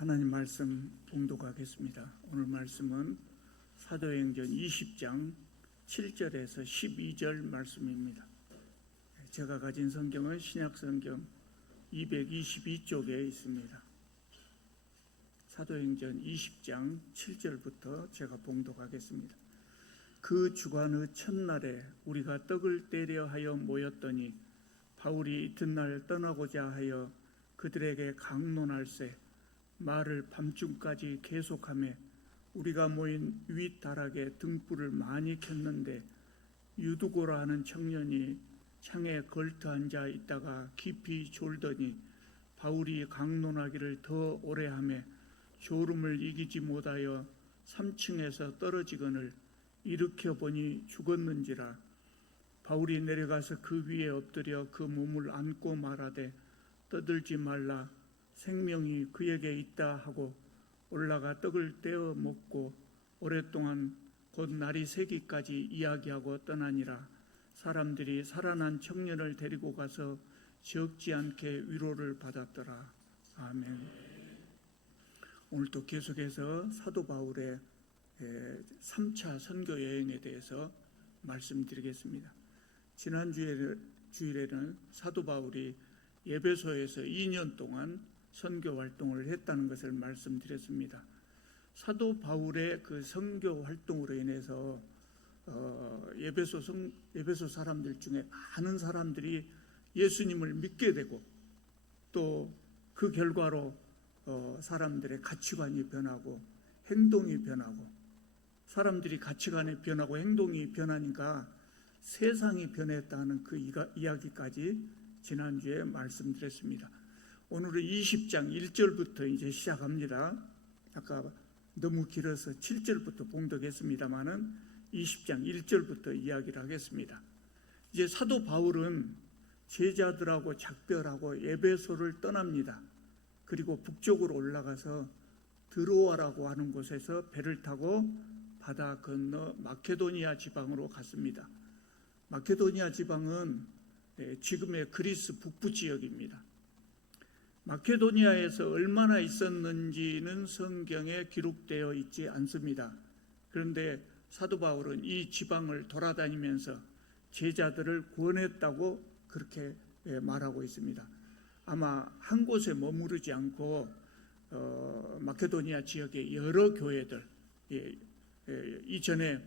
하나님 말씀 봉독하겠습니다. 오늘 말씀은 사도행전 20장 7절에서 12절 말씀입니다. 제가 가진 성경은 신약성경 222쪽에 있습니다. 사도행전 20장 7절부터 제가 봉독하겠습니다. 그 주간의 첫날에 우리가 떡을 떼려 하여 모였더니 바울이 이튿날 떠나고자 하여 그들에게 강론할세 말을 밤중까지 계속하며 우리가 모인 윗다락에 등불을 많이 켰는데 유두고라 하는 청년이 창에 걸터 앉아 있다가 깊이 졸더니 바울이 강론하기를 더 오래 하며 졸음을 이기지 못하여 3층에서 떨어지거늘 일으켜 보니 죽었는지라. 바울이 내려가서 그 위에 엎드려 그 몸을 안고 말하되 떠들지 말라, 생명이 그에게 있다 하고 올라가 떡을 떼어 먹고 오랫동안 곧 날이 새기까지 이야기하고 떠나니라. 사람들이 살아난 청년을 데리고 가서 적지 않게 위로를 받았더라. 아멘. 오늘 또 계속해서 사도 바울의 3차 선교 여행에 대해서 말씀드리겠습니다. 지난 주일에는 사도 바울이 에베소에서 2년 동안 선교 활동을 했다는 것을 말씀드렸습니다. 사도 바울의 그 선교 활동으로 인해서 에베소 사람들 중에 많은 사람들이 예수님을 믿게 되고 또 그 결과로 사람들의 가치관이 변하고 행동이 변하고, 사람들이 가치관이 변하고 행동이 변하니까 세상이 변했다는 그 이야기까지 지난주에 말씀드렸습니다. 오늘은 20장 1절부터 이제 시작합니다. 아까 너무 길어서 7절부터 봉독했습니다마는 20장 1절부터 이야기를 하겠습니다. 이제 사도 바울은 제자들하고 작별하고 에베소를 떠납니다. 그리고 북쪽으로 올라가서 드로아라고 하는 곳에서 배를 타고 바다 건너 마케도니아 지방으로 갔습니다. 마케도니아 지방은 지금의 그리스 북부 지역입니다. 마케도니아에서 얼마나 있었는지는 성경에 기록되어 있지 않습니다. 그런데 사도 바울은 이 지방을 돌아다니면서 제자들을 구원했다고 그렇게 말하고 있습니다. 아마 한 곳에 머무르지 않고 마케도니아 지역의 여러 교회들, 이전에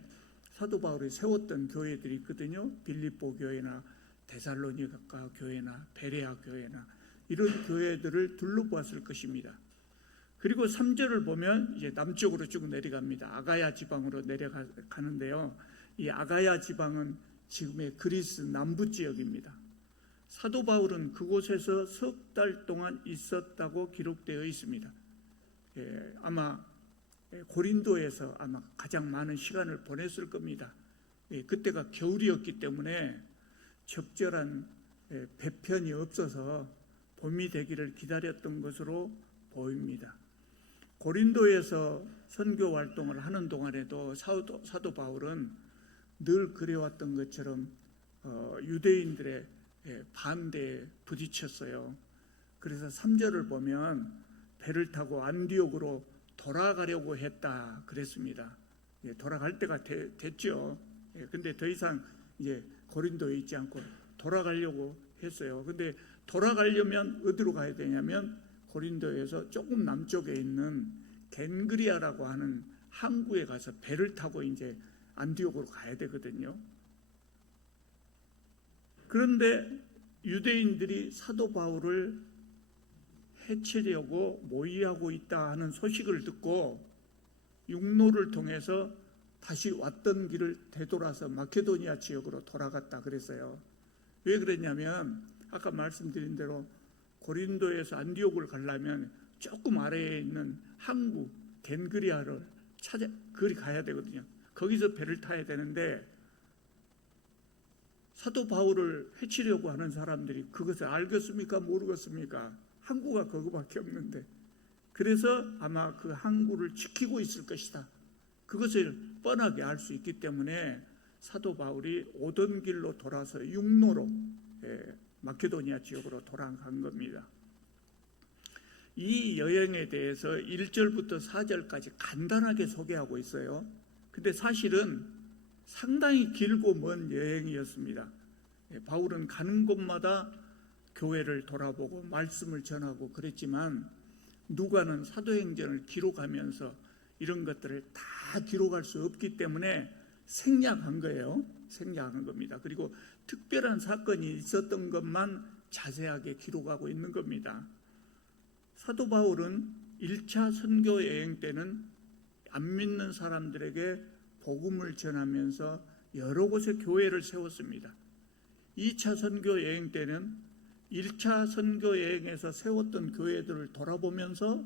사도 바울이 세웠던 교회들이 있거든요. 빌립보 교회나 데살로니가 교회나 베레아 교회나 이런 교회들을 둘러보았을 것입니다. 그리고 3절을 보면 이제 남쪽으로 쭉 내려갑니다. 아가야 지방으로 내려가는데요. 이 아가야 지방은 지금의 그리스 남부 지역입니다. 사도 바울은 그곳에서 석 달 동안 있었다고 기록되어 있습니다. 아마 고린도에서 아마 가장 많은 시간을 보냈을 겁니다. 그때가 겨울이었기 때문에 적절한 배편이 없어서 봄이 되기를 기다렸던 것으로 보입니다. 고린도에서 선교 활동을 하는 동안에도 사도 바울은 늘 그래왔던 것처럼 유대인들의 반대에 부딪혔어요. 그래서 3절을 보면 배를 타고 안디옥으로 돌아가려고 했다 그랬습니다. 돌아갈 때가 됐죠. 근데 더 이상 이제 고린도에 있지 않고 돌아가려고 했어요. 근데 돌아가려면 어디로 가야 되냐면 고린도에서 조금 남쪽에 있는 겐그리아라고 하는 항구에 가서 배를 타고 이제 안디옥으로 가야 되거든요. 그런데 유대인들이 사도 바울을 해치려고 모의하고 있다 하는 소식을 듣고 육로를 통해서 다시 왔던 길을 되돌아서 마케도니아 지역으로 돌아갔다 그랬어요. 왜 그랬냐면 아까 말씀드린 대로 고린도에서 안디옥을 가려면 조금 아래에 있는 항구 겐그리아를 그리 가야 되거든요. 거기서 배를 타야 되는데 사도 바울을 해치려고 하는 사람들이 그것을 알겠습니까? 모르겠습니까? 항구가 그거밖에 없는데, 그래서 아마 그 항구를 지키고 있을 것이다. 그것을 뻔하게 알 수 있기 때문에 사도 바울이 오던 길로 돌아서 육로로 마케도니아 지역으로 돌아간 겁니다. 이 여행에 대해서 1절부터 4절까지 간단하게 소개하고 있어요. 근데 사실은 상당히 길고 먼 여행이었습니다. 바울은 가는 곳마다 교회를 돌아보고 말씀을 전하고 그랬지만 누가는 사도행전을 기록하면서 이런 것들을 다 기록할 수 없기 때문에 생략한 거예요. 생략한 겁니다. 그리고 특별한 사건이 있었던 것만 자세하게 기록하고 있는 겁니다. 사도 바울은 1차 선교 여행 때는 안 믿는 사람들에게 복음을 전하면서 여러 곳에 교회를 세웠습니다. 2차 선교 여행 때는 1차 선교 여행에서 세웠던 교회들을 돌아보면서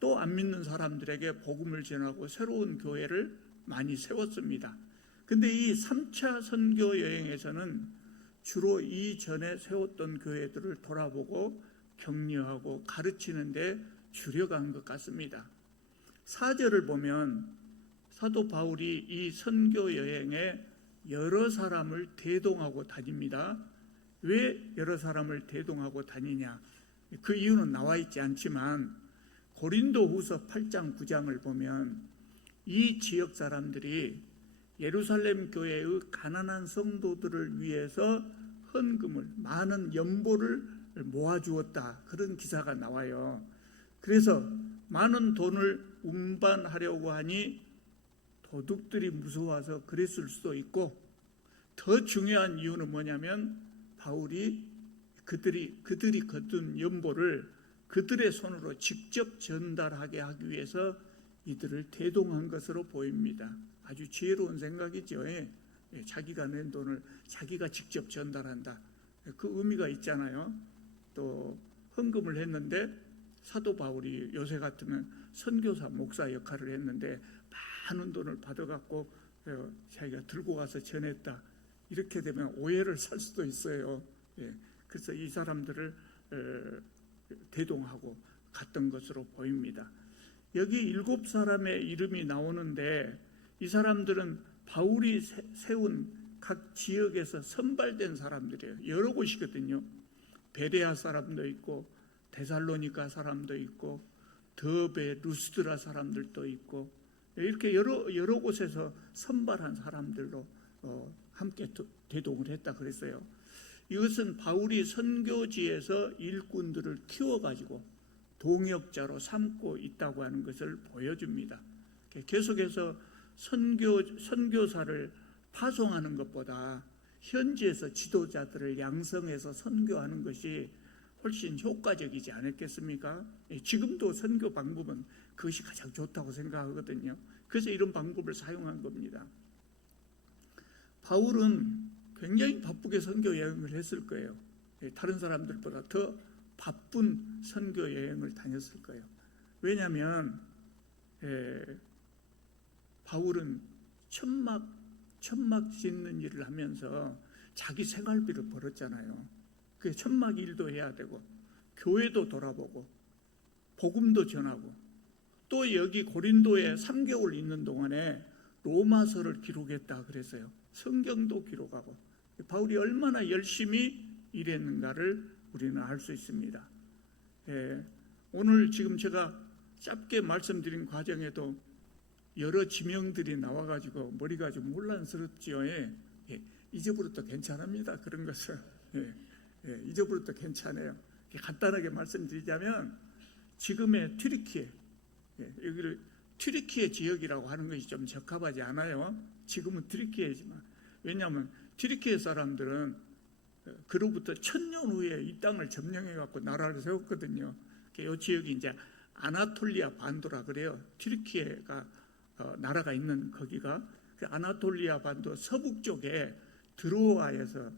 또 안 믿는 사람들에게 복음을 전하고 새로운 교회를 많이 세웠습니다. 근데 이 3차 선교 여행에서는 주로 이전에 세웠던 교회들을 돌아보고 격려하고 가르치는 데 주력한 것 같습니다. 4절을 보면 사도 바울이 이 선교 여행에 여러 사람을 대동하고 다닙니다. 왜 여러 사람을 대동하고 다니냐? 그 이유는 나와 있지 않지만 고린도후서 8장 9장을 보면 이 지역 사람들이 예루살렘 교회의 가난한 성도들을 위해서 헌금을, 많은 연보를 모아주었다, 그런 기사가 나와요. 그래서 많은 돈을 운반하려고 하니 도둑들이 무서워서 그랬을 수도 있고, 더 중요한 이유는 뭐냐면 바울이 그들이 거둔 연보를 그들의 손으로 직접 전달하게 하기 위해서 이들을 대동한 것으로 보입니다. 아주 지혜로운 생각이죠. 자기가 낸 돈을 자기가 직접 전달한다, 그 의미가 있잖아요. 또 헌금을 했는데 사도 바울이 요새 같으면 선교사, 목사 역할을 했는데 많은 돈을 받아갖고 자기가 들고 가서 전했다, 이렇게 되면 오해를 살 수도 있어요. 그래서 이 사람들을 대동하고 갔던 것으로 보입니다. 여기 7사람의 이름이 나오는데 이 사람들은 바울이 세운 각 지역에서 선발된 사람들이에요. 여러 곳이거든요. 베레아 사람도 있고 데살로니가 사람도 있고 더베, 루스드라 사람들도 있고 이렇게 여러 곳에서 선발한 사람들로 함께 대동을 했다 그랬어요. 이것은 바울이 선교지에서 일꾼들을 키워가지고 동역자로 삼고 있다고 하는 것을 보여줍니다. 계속해서 선교사를 파송하는 것보다 현지에서 지도자들을 양성해서 선교하는 것이 훨씬 효과적이지 않았겠습니까? 지금도 선교 방법은 그것이 가장 좋다고 생각하거든요. 그래서 이런 방법을 사용한 겁니다. 바울은 굉장히 바쁘게 선교 여행을 했을 거예요. 다른 사람들보다 더 바쁜 선교 여행을 다녔을 거예요. 왜냐하면 바울은 천막 짓는 일을 하면서 자기 생활비를 벌었잖아요. 그 천막 일도 해야 되고 교회도 돌아보고 복음도 전하고 또 여기 고린도에 3개월 있는 동안에 로마서를 기록했다 그랬어요. 성경도 기록하고 바울이 얼마나 열심히 일했는가를 우리는 알 수 있습니다. 오늘 지금 제가 짧게 말씀드린 과정에도 여러 지명들이 나와가지고 머리가 좀 혼란스럽지요. 잊어버려도 괜찮습니다. 그런 것을 잊어버려도 괜찮아요. 간단하게 말씀드리자면 지금의 튀르키예, 여기를 튀르키예 지역이라고 하는 것이 좀 적합하지 않아요. 지금은 튀르키예지만, 왜냐하면 튀르키예 사람들은 그로부터 1000년 후에 이 땅을 점령해 갖고 나라를 세웠거든요. 이 지역이 이제 아나톨리아 반도라 그래요. 튀르키예가 나라가 있는 거기가 아나톨리아 반도 서북 쪽에 드로아에서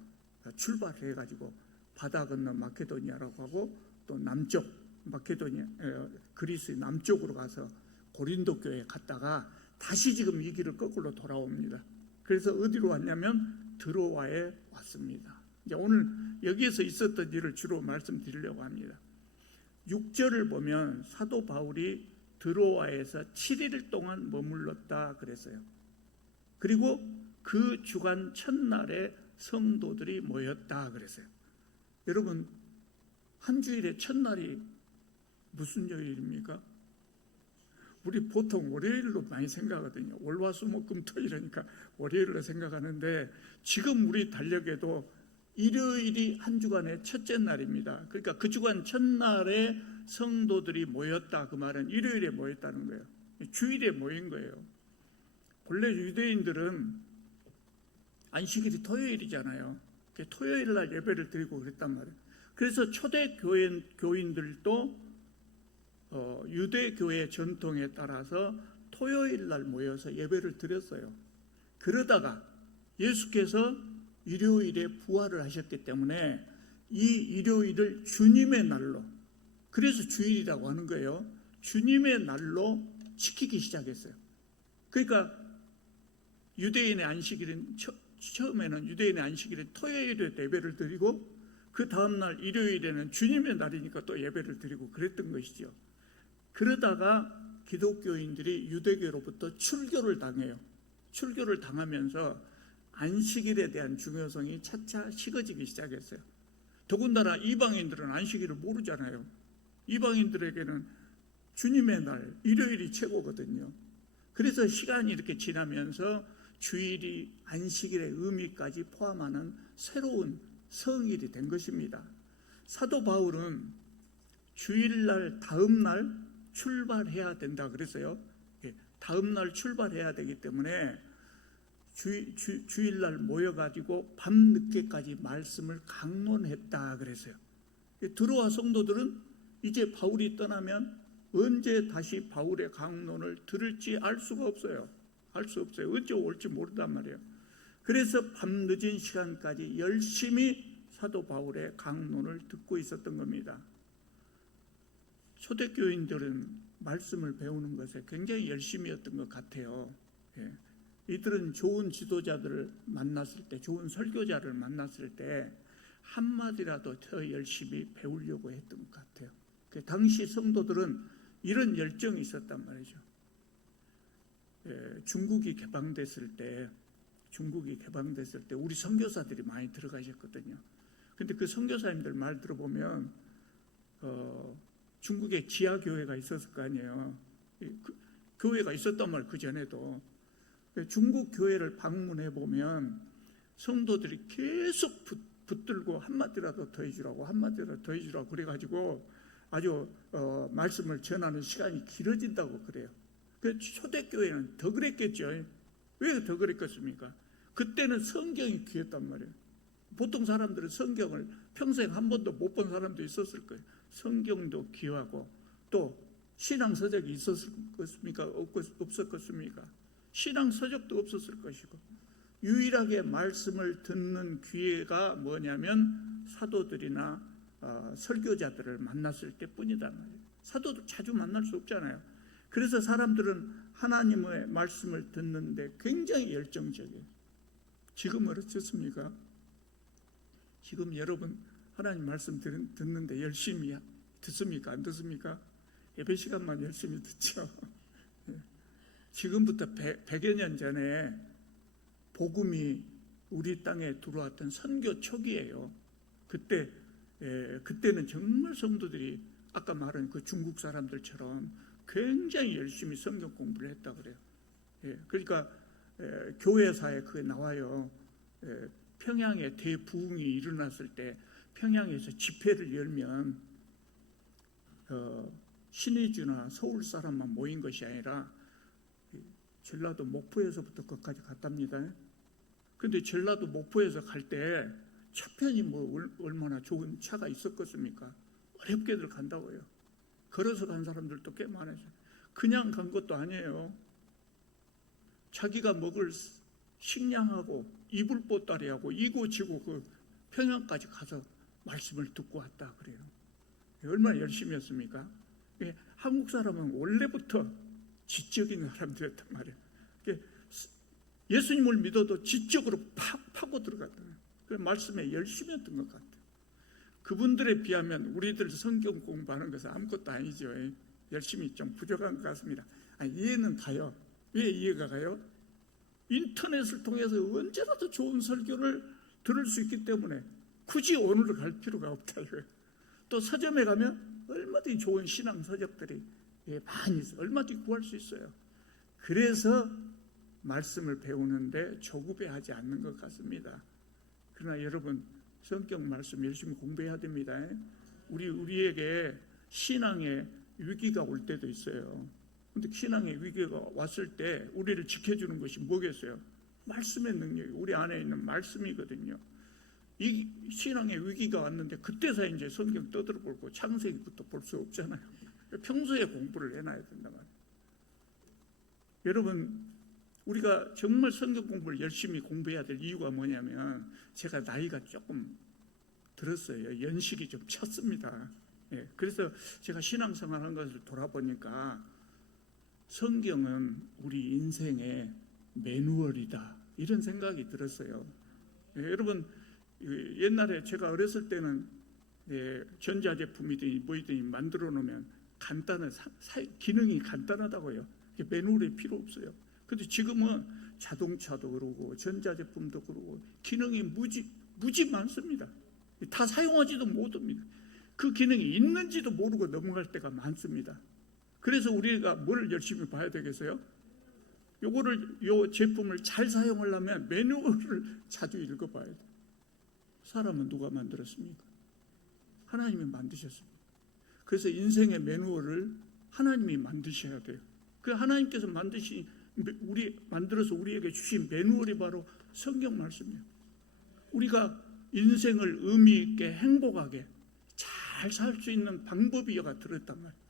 출발해 가지고 바다 건너 마케도니아라고 하고 또 남쪽 마케도니아 그리스 남쪽으로 가서 고린도 교회에 갔다가 다시 지금 이 길을 거꾸로 돌아옵니다. 그래서 어디로 왔냐면 드로아에 왔습니다. 이제 오늘 여기에서 있었던 일을 주로 말씀드리려고 합니다. 6절을 보면 사도 바울이 드로아에서 7일 동안 머물렀다 그랬어요. 그리고 그 주간 첫날에 성도들이 모였다 그랬어요. 여러분, 한 주일의 첫날이 무슨 요일입니까? 우리 보통 월요일로 많이 생각하거든요. 월화수목금토일이니까 월요일로 생각하는데 지금 우리 달력에도 일요일이 한 주간의 첫째 날입니다. 그러니까 그 주간 첫날에 성도들이 모였다. 그 말은 일요일에 모였다는 거예요. 주일에 모인 거예요. 본래 유대인들은 안식일이 토요일이잖아요. 토요일 날 예배를 드리고 그랬단 말이에요. 그래서 초대 교인들도 유대교회 전통에 따라서 토요일 날 모여서 예배를 드렸어요. 그러다가 예수께서 일요일에 부활을 하셨기 때문에 이 일요일을 주님의 날로, 그래서 주일이라고 하는 거예요. 주님의 날로 지키기 시작했어요. 그러니까 유대인의 안식일은 처음에는 유대인의 안식일은 토요일에 예배를 드리고 그 다음날 일요일에는 주님의 날이니까 또 예배를 드리고 그랬던 것이죠. 그러다가 기독교인들이 유대교로부터 출교를 당해요. 출교를 당하면서 안식일에 대한 중요성이 차차 식어지기 시작했어요. 더군다나 이방인들은 안식일을 모르잖아요. 이방인들에게는 주님의 날, 일요일이 최고거든요. 그래서 시간이 이렇게 지나면서 주일이 안식일의 의미까지 포함하는 새로운 성일이 된 것입니다. 사도 바울은 주일날 다음날 출발해야 된다 그랬어요. 다음날 출발해야 되기 때문에 주일날 모여가지고 밤늦게까지 말씀을 강론했다 그랬어요. 들어와 성도들은 이제 바울이 떠나면 언제 다시 바울의 강론을 들을지 알 수가 없어요. 알 수 없어요. 언제 올지 모른단 말이에요. 그래서 밤늦은 시간까지 열심히 사도 바울의 강론을 듣고 있었던 겁니다. 초대교인들은 말씀을 배우는 것에 굉장히 열심이었던 것 같아요. 이들은 좋은 지도자들을 만났을 때, 좋은 설교자를 만났을 때 한마디라도 더 열심히 배우려고 했던 것 같아요. 당시 성도들은 이런 열정이 있었단 말이죠. 중국이 개방됐을 때 우리 선교사들이 많이 들어가셨거든요. 근데 그 선교사님들 말 들어보면 중국에 지하교회가 있었을 거 아니에요. 교회가 있었단 말이에요. 그 전에도. 중국 교회를 방문해 보면 성도들이 계속 붙들고 한마디라도 더 해주라고, 한마디라도 더 해주라고 그래가지고 아주 말씀을 전하는 시간이 길어진다고 그래요. 초대교회는 더 그랬겠죠. 왜 더 그랬겠습니까? 그때는 성경이 귀했단 말이에요. 보통 사람들은 성경을 평생 한 번도 못 본 사람도 있었을 거예요. 성경도 귀하고 또 신앙서적이 있었을 것입니까? 없을 것입니까? 신앙서적도 없었을 것이고 유일하게 말씀을 듣는 기회가 뭐냐면 사도들이나 설교자들을 만났을 때뿐이다 말이에요. 사도도 자주 만날 수 없잖아요. 그래서 사람들은 하나님의 말씀을 듣는데 굉장히 열정적이에요. 지금 어떻습니까? 지금 여러분 하나님 말씀 듣는데 열심히 듣습니까? 안 듣습니까? 예배 시간만 열심히 듣죠. 지금부터 100여 년 전에 복음이 우리 땅에 들어왔던 선교 초기예요. 그때는 정말 성도들이 아까 말한 그 중국 사람들처럼 굉장히 열심히 성경 공부를 했다 그래요. 그러니까 교회사에 그게 나와요. 평양에 대부흥이 일어났을 때 평양에서 집회를 열면 신의주나 서울 사람만 모인 것이 아니라 전라도 목포에서부터 거기까지 갔답니다. 근데 전라도 목포에서 갈 때 차편이 뭐 얼마나 좋은 차가 있었겠습니까? 어렵게들 간다고요. 걸어서 간 사람들도 꽤 많았어요. 그냥 간 것도 아니에요. 자기가 먹을 식량하고 이불 보따리하고 이고지고 그 평양까지 가서 말씀을 듣고 왔다 그래요. 얼마나 열심히 했습니까? 한국 사람은 원래부터 지적인 사람들이었단 말이에요. 예수님을 믿어도 지적으로 파고 들어갔다. 그 말씀에 열심히 했던 것 같아요. 그분들에 비하면 우리들 성경 공부하는 것은 아무것도 아니죠. 열심히 좀 부족한 것 같습니다. 이해는 가요. 왜 이해가 가요? 인터넷을 통해서 언제라도 좋은 설교를 들을 수 있기 때문에 굳이 오늘로 갈 필요가 없다 이거예요. 또 서점에 가면 얼마든지 좋은 신앙 서적들이 많이 있어요. 얼마든지 구할 수 있어요. 그래서 말씀을 배우는데 조급해하지 않는 것 같습니다. 그러나 여러분, 성경 말씀 열심히 공부해야 됩니다. 우리에게 신앙의 위기가 올 때도 있어요. 근데 신앙의 위기가 왔을 때 우리를 지켜주는 것이 뭐겠어요? 말씀의 능력이 우리 안에 있는 말씀이거든요. 이 신앙의 위기가 왔는데 그때서 이제 성경 떠들어보고 창세기부터 볼 수 없잖아요. 평소에 공부를 해놔야 된단 말이에요. 여러분, 우리가 정말 성경 공부를 열심히 공부해야 될 이유가 뭐냐면, 제가 나이가 조금 들었어요. 연식이 좀 찼습니다. 그래서 제가 신앙생활 한 것을 돌아보니까 성경은 우리 인생의 매누얼이다, 이런 생각이 들었어요. 여러분, 옛날에 제가 어렸을 때는 전자제품이든 뭐든 만들어 놓으면 간단한 기능이 간단하다고요. 매누얼이 필요 없어요. 근데 지금은 자동차도 그러고 전자제품도 그러고 기능이 무지 많습니다. 다 사용하지도 못합니다. 그 기능이 있는지도 모르고 넘어갈 때가 많습니다. 그래서 우리가 뭘 열심히 봐야 되겠어요? 요 제품을 잘 사용하려면 매뉴얼을 자주 읽어봐야 돼요. 사람은 누가 만들었습니까? 하나님이 만드셨습니다. 그래서 인생의 매뉴얼을 하나님이 만드셔야 돼요. 그 하나님께서 만들어서 우리에게 주신 매뉴얼이 바로 성경 말씀이에요. 우리가 인생을 의미 있게 행복하게 잘 살 수 있는 방법이가 들었단 말이에요.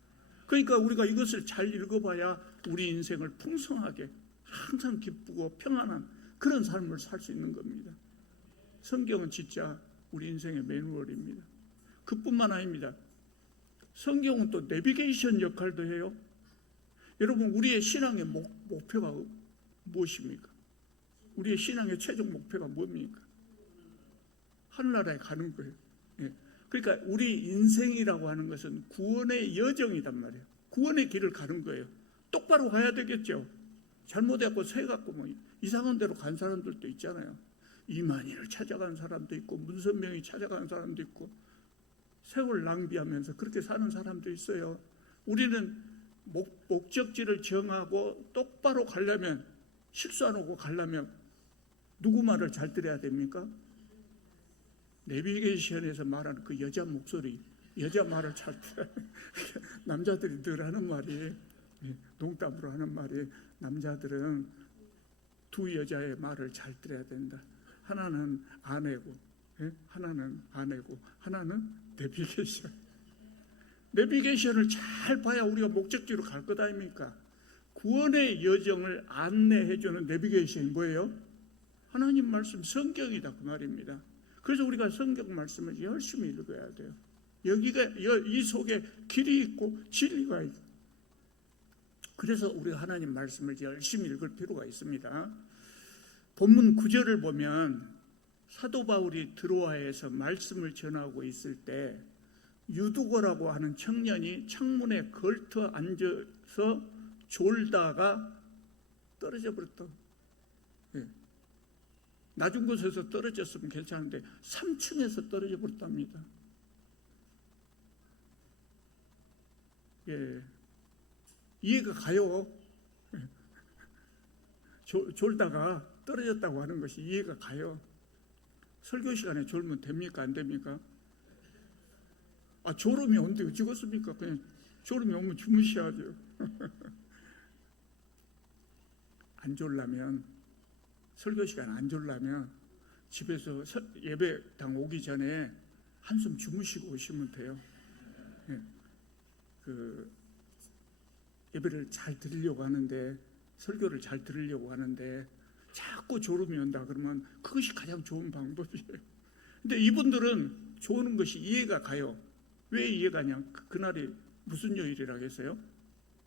그러니까 우리가 이것을 잘 읽어봐야 우리 인생을 풍성하게 항상 기쁘고 평안한 그런 삶을 살 수 있는 겁니다. 성경은 진짜 우리 인생의 매뉴얼입니다. 그뿐만 아닙니다. 성경은 또 내비게이션 역할도 해요. 여러분, 우리의 신앙의 목표가 무엇입니까? 우리의 신앙의 최종 목표가 뭡니까? 하늘나라에 가는 거예요. 그러니까 우리 인생이라고 하는 것은 구원의 여정이란 말이에요. 구원의 길을 가는 거예요. 똑바로 가야 되겠죠. 잘못해갖고 새갖고 뭐 이상한 데로 간 사람들도 있잖아요. 이만희를 찾아간 사람도 있고 문선명이 찾아간 사람도 있고 세월 낭비하면서 그렇게 사는 사람도 있어요. 우리는 목적지를 정하고 똑바로 가려면, 실수 안 하고 가려면 누구 말을 잘 들어야 됩니까? 내비게이션에서 말하는 그 여자 목소리, 여자 말을 잘 들어야 돼요. 남자들이 늘 하는 말이, 농담으로 하는 말이, 남자들은 두 여자의 말을 잘 들어야 된다. 하나는 아내고, 하나는 아내고, 하나는 내비게이션. 내비게이션을 잘 봐야 우리가 목적지로 갈 것 아닙니까? 구원의 여정을 안내해주는 내비게이션이 뭐예요? 하나님 말씀, 성경이다, 그 말입니다. 그래서 우리가 성경 말씀을 열심히 읽어야 돼요. 이 속에 길이 있고 진리가 있고. 그래서 우리가 하나님 말씀을 열심히 읽을 필요가 있습니다. 본문 9절을 보면 사도 바울이 드로아에서 말씀을 전하고 있을 때 유두거라고 하는 청년이 창문에 걸터 앉아서 졸다가 떨어져 버렸다. 낮은 곳에서 떨어졌으면 괜찮은데 3층에서 떨어져 버렸답니다. 이해가 가요. 졸다가 떨어졌다고 하는 것이 이해가 가요. 설교 시간에 졸면 됩니까? 안 됩니까? 졸음이 온데 어찌겠습니까? 그냥 졸음이 오면 주무셔야죠. 안 졸라면, 설교 시간 안 졸라면 집에서 예배당 오기 전에 한숨 주무시고 오시면 돼요. 예배를 잘 드리려고 하는데, 설교를 잘 들으려고 하는데 자꾸 졸음이 온다 그러면 그것이 가장 좋은 방법이에요. 근데 이분들은 조는 것이 이해가 가요. 왜 이해가 가냐? 그날이 무슨 요일이라고 했어요?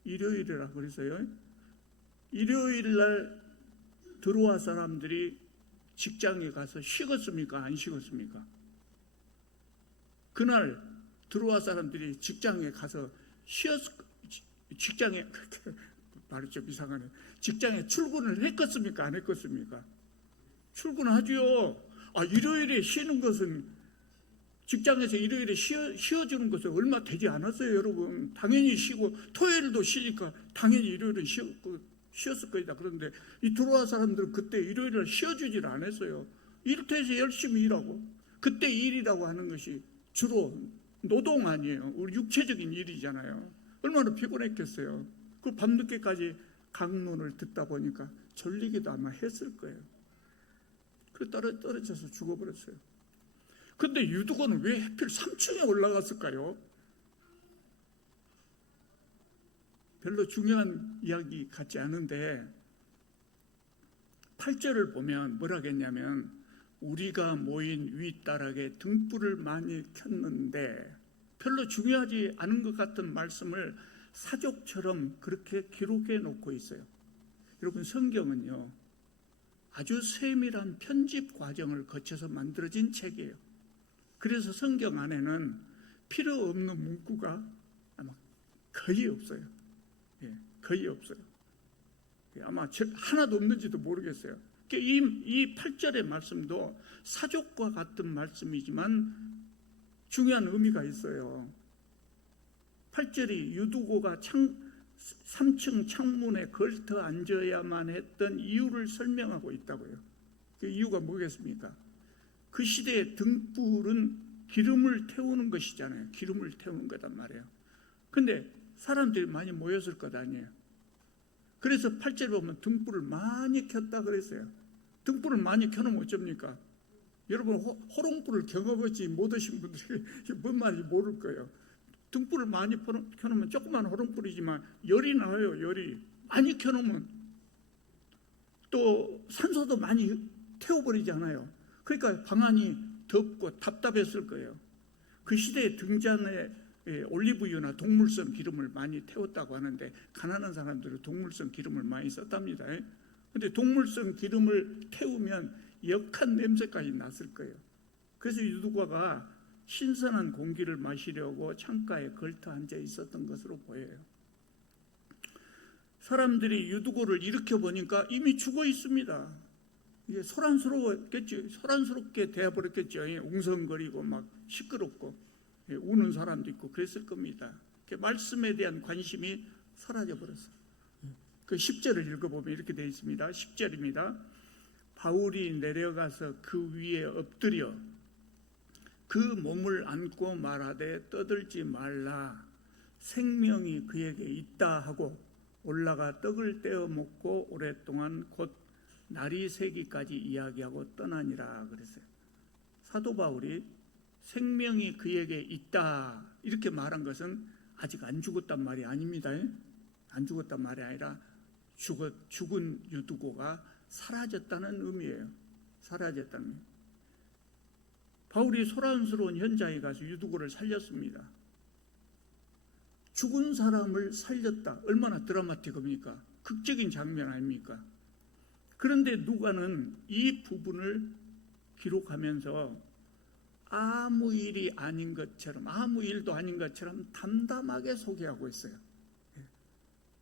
일요일이라고 그랬어요. 일요일 날 드로아 사람들이 직장에 가서 쉬었습니까? 안 쉬었습니까? 그날 드로아 사람들이 직장에 가서 직장에 말이 좀 이상하네. 직장에 출근을 했겠습니까? 안 했겠습니까? 출근하죠. 일요일에 쉬는 것은 직장에서 일요일에 쉬어주는 것은 얼마 되지 않았어요, 여러분. 당연히 쉬고 토요일도 쉬니까 당연히 일요일은 쉬었을 거다. 그런데 이 들어와 사람들은 그때 일요일을 쉬어주질 않았어요. 일터에서 열심히 일하고, 그때 일이라고 하는 것이 주로 노동 아니에요. 우리 육체적인 일이잖아요. 얼마나 피곤했겠어요. 그 밤늦게까지 강론을 듣다 보니까 졸리기도 아마 했을 거예요. 그 떨어져서 죽어버렸어요. 근데 유두고는 왜 하필 3층에 올라갔을까요? 별로 중요한 이야기 같지 않은데 8절을 보면 뭐라겠냐면 우리가 모인 윗다락에 등불을 많이 켰는데, 별로 중요하지 않은 것 같은 말씀을 사족처럼 그렇게 기록해 놓고 있어요. 여러분, 성경은요 아주 세밀한 편집 과정을 거쳐서 만들어진 책이에요. 그래서 성경 안에는 필요 없는 문구가 아마 거의 없어요. 거의 없어요. 아마 하나도 없는지도 모르겠어요. 이 8절의 말씀도 사족과 같은 말씀이지만 중요한 의미가 있어요. 8절이 유두고가 3층 창문에 걸터 앉아야만 했던 이유를 설명하고 있다고요. 그 이유가 뭐겠습니까? 그 시대의 등불은 기름을 태우는 것이잖아요. 기름을 태우는 거단 말이에요. 근데 사람들이 많이 모였을 것 아니에요. 그래서 8절에 보면 등불을 많이 켰다 그랬어요. 등불을 많이 켜놓으면 어쩝니까? 여러분, 호롱불을 경험하지 못하신 분들이 뭔 말인지 모를 거예요. 등불을 많이 켜놓으면 조그만 호롱불이지만 열이 나와요. 열이 많이 켜놓으면 또 산소도 많이 태워버리잖아요. 그러니까 방안이 덥고 답답했을 거예요. 그 시대에 등잔에 올리브유나 동물성 기름을 많이 태웠다고 하는데, 가난한 사람들은 동물성 기름을 많이 썼답니다. 근데 동물성 기름을 태우면 역한 냄새까지 났을 거예요. 그래서 유두과가 신선한 공기를 마시려고 창가에 걸터 앉아 있었던 것으로 보여요. 사람들이 유두고를 일으켜 보니까 이미 죽어 있습니다. 이게 소란스럽게 되어버렸겠죠. 웅성거리고 막 시끄럽고 우는 사람도 있고 그랬을 겁니다. 말씀에 대한 관심이 사라져 버렸어요. 그 10절을 읽어보면 이렇게 되어 있습니다. 10절입니다. 바울이 내려가서 그 위에 엎드려 그 몸을 안고 말하되 떠들지 말라, 생명이 그에게 있다 하고 올라가 떡을 떼어 먹고 오랫동안 곧 날이 새기까지 이야기하고 떠나니라 그랬어요. 사도 바울이 생명이 그에게 있다 이렇게 말한 것은 아직 안 죽었단 말이 아닙니다. 안 죽었단 말이 아니라 죽은 유두고가 사라졌다는 의미예요. 사라졌다는 의미. 바울이 소란스러운 현장에 가서 유두고를 살렸습니다. 죽은 사람을 살렸다. 얼마나 드라마틱합니까? 극적인 장면 아닙니까? 그런데 누가는 이 부분을 기록하면서 아무 일이 아닌 것처럼, 아무 일도 아닌 것처럼 담담하게 소개하고 있어요.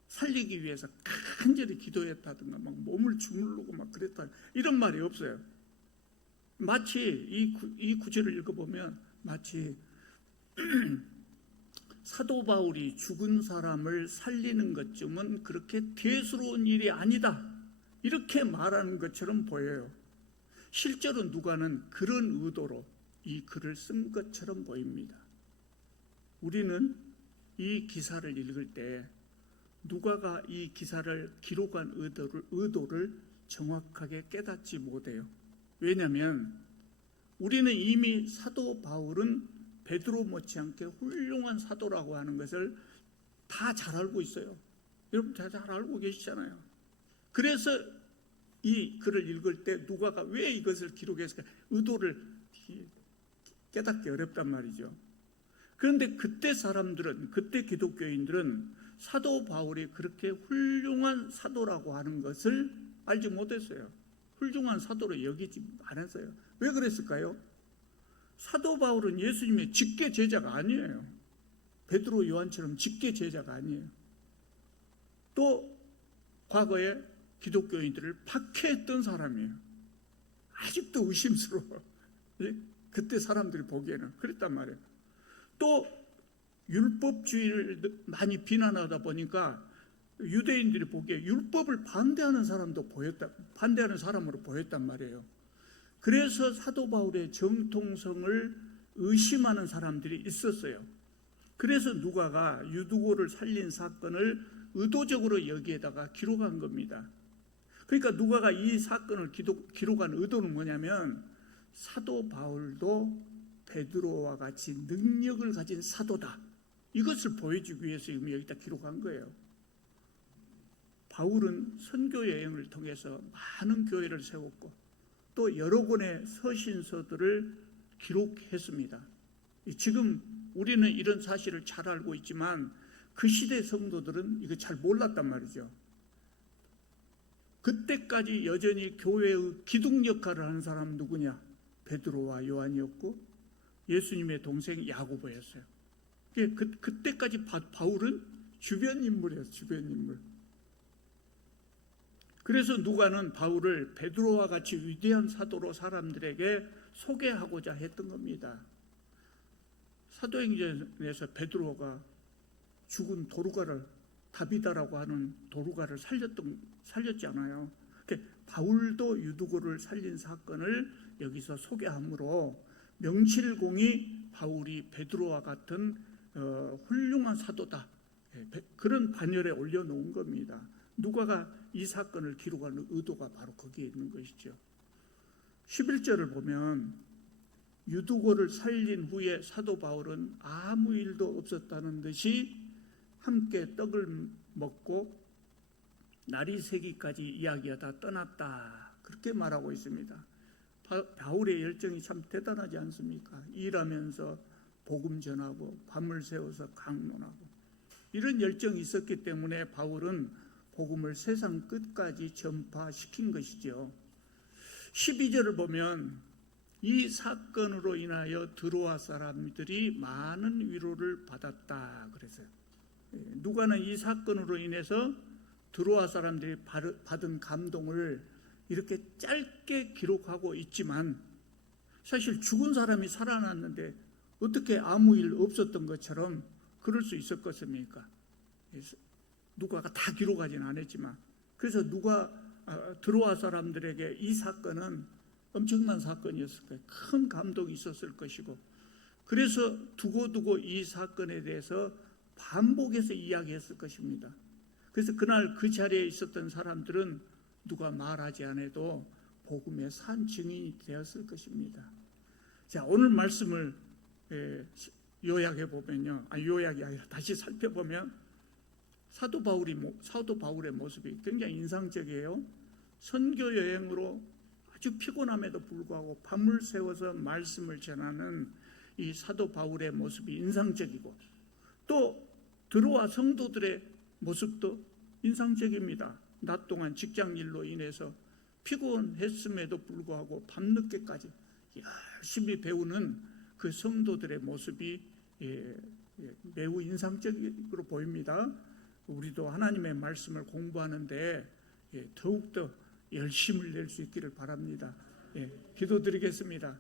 살리기 위해서 간절히 기도했다든가 막 몸을 주물르고 막 그랬다, 이런 말이 없어요. 마치 이 구절을 읽어보면 마치 사도 바울이 죽은 사람을 살리는 것쯤은 그렇게 대수로운 일이 아니다 이렇게 말하는 것처럼 보여요. 실제로 누가는 그런 의도로 이 글을 쓴 것처럼 보입니다. 우리는 이 기사를 읽을 때 누가가 이 기사를 기록한 의도를 정확하게 깨닫지 못해요. 왜냐하면 우리는 이미 사도 바울은 베드로 못지않게 훌륭한 사도라고 하는 것을 다 잘 알고 있어요. 여러분 다 잘 알고 계시잖아요. 그래서 이 글을 읽을 때 누가가 왜 이것을 기록했을까? 의도를 깨닫기 어렵단 말이죠. 그런데 그때 사람들은, 그때 기독교인들은 사도 바울이 그렇게 훌륭한 사도라고 하는 것을 알지 못했어요. 훌륭한 사도로 여기지 않았어요. 왜 그랬을까요? 사도 바울은 예수님의 직계 제자가 아니에요. 베드로 요한처럼 직계 제자가 아니에요. 또 과거에 기독교인들을 박해했던 사람이에요. 아직도 의심스러워. 그때 사람들이 보기에는 그랬단 말이에요. 또 율법주의를 많이 비난하다 보니까 유대인들이 보기에 율법을 반대하는 사람으로 보였단 말이에요. 그래서 사도 바울의 정통성을 의심하는 사람들이 있었어요. 그래서 누가가 유두고를 살린 사건을 의도적으로 여기에다가 기록한 겁니다. 그러니까 누가가 이 사건을 기록한 의도는 뭐냐면 사도 바울도 베드로와 같이 능력을 가진 사도다, 이것을 보여주기 위해서 여기다 기록한 거예요. 바울은 선교 여행을 통해서 많은 교회를 세웠고 또 여러 권의 서신서들을 기록했습니다. 지금 우리는 이런 사실을 잘 알고 있지만 그 시대 성도들은 이거 잘 몰랐단 말이죠. 그때까지 여전히 교회의 기둥 역할을 하는 사람은 누구냐? 베드로와 요한이었고 예수님의 동생 야고보였어요. 그때까지 바울은 주변 인물이었어요. 주변 인물. 그래서 누가는 바울을 베드로와 같이 위대한 사도로 사람들에게 소개하고자 했던 겁니다. 사도행전에서 베드로가 죽은 도루가를, 다비다라고 하는 도루가를 살렸지 않아요. 바울도 유두고를 살린 사건을 여기서 소개하므로 명실공히 바울이 베드로와 같은 훌륭한 사도다, 그런 반열에 올려놓은 겁니다. 누가가 이 사건을 기록하는 의도가 바로 거기에 있는 것이죠. 11절을 보면 유두고를 살린 후에 사도 바울은 아무 일도 없었다는 듯이 함께 떡을 먹고 날이 새기까지 이야기하다 떠났다, 그렇게 말하고 있습니다. 바울의 열정이 참 대단하지 않습니까? 일하면서 복음 전하고 밤을 새워서 강론하고 이런 열정이 있었기 때문에 바울은 복음을 세상 끝까지 전파시킨 것이죠. 12절을 보면 이 사건으로 인하여 드로아 사람들이 많은 위로를 받았다 그랬어요. 누가는 이 사건으로 인해서 드로아 사람들이 받은 감동을 이렇게 짧게 기록하고 있지만 사실 죽은 사람이 살아났는데 어떻게 아무 일 없었던 것처럼 그럴 수 있었겠습니까? 누가가 다 기록하지는 않았지만, 그래서 드로아 사람들에게 이 사건은 엄청난 사건이었을 거예요. 큰 감동이 있었을 것이고, 그래서 두고두고 이 사건에 대해서 반복해서 이야기했을 것입니다. 그래서 그날 그 자리에 있었던 사람들은 누가 말하지 않아도 복음의 산 증인이 되었을 것입니다. 자, 오늘 말씀을 요약해 보면요, 요약이 아니라 다시 살펴보면 사도 바울의 모습이 굉장히 인상적이에요. 선교 여행으로 아주 피곤함에도 불구하고 밤을 새워서 말씀을 전하는 이 사도 바울의 모습이 인상적이고, 또 드로아 성도들의 모습도 인상적입니다. 낮 동안 직장일로 인해서 피곤했음에도 불구하고 밤늦게까지 열심히 배우는 그 성도들의 모습이 매우 인상적으로 보입니다. 우리도 하나님의 말씀을 공부하는데 더욱더 열심을 낼 수 있기를 바랍니다. 기도드리겠습니다.